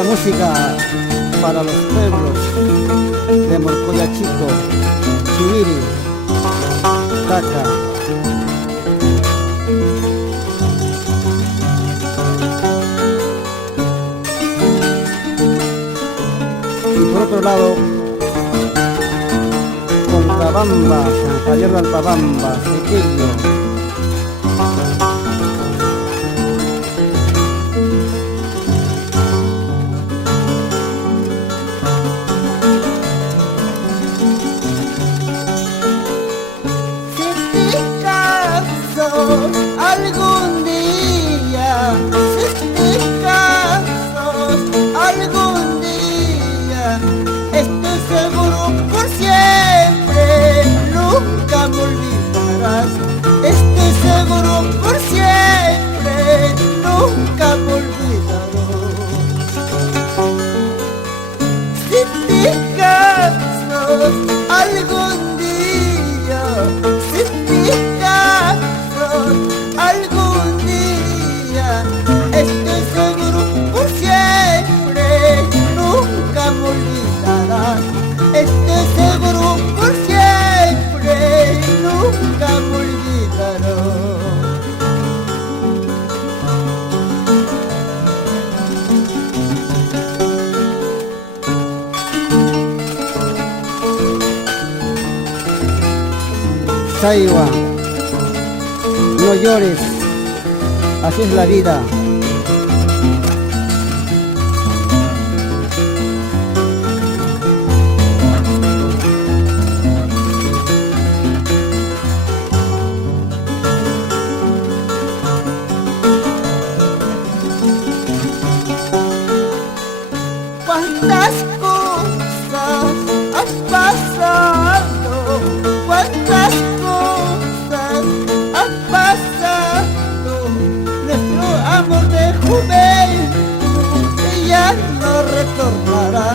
Esta música para los pueblos de Morcoya Chico, Chihuiri, Taca. Y por otro lado, Coltabamba, San Javier de Altabamba, Sequillo. Algún día, si te casas, algún día, estoy seguro por siempre, nunca me olvidarás. Estoy seguro por siempre, nunca me olvidaré. Si te casas, algún día, si te casas, algún día, estoy seguro por siempre, nunca me olvidarás. Estoy seguro por siempre, nunca me olvidarás. Saiwa, no llores, así es la vida. Cuántas cosas han pasado, cuántas cosas han pasado. Nuestro amor de juventud ya no retornará.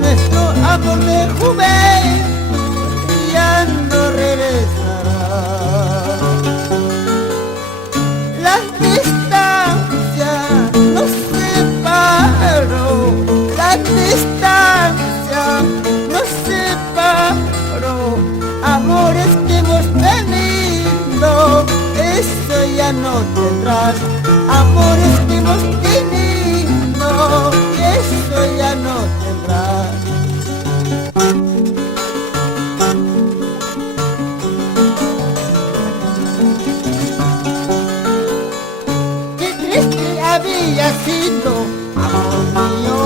Nuestro amor de juventud ya no regresará. La distancia nos separó, la distancia nos separó. Amores que hemos tenido, eso ya no tendrás. Amores que hemos tenido, eso ya no tendrás. Qué triste había sido, amor mío,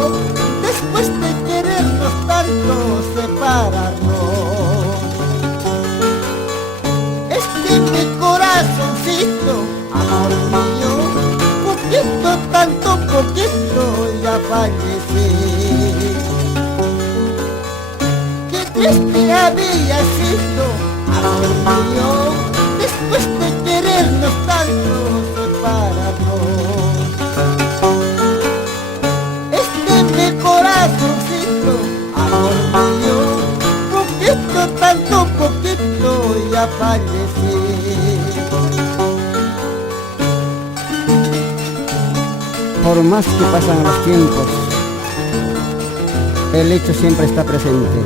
después de querernos tanto separarnos. Mi corazoncito, amor mío, poquito, tanto poquito, ya fallecí. Qué triste había sido, amor mío, después de querernos tanto separarnos. Mi corazoncito, amor mío, poquito, tanto poquito, ya fallecí. Por más que pasan los tiempos, el hecho siempre está presente.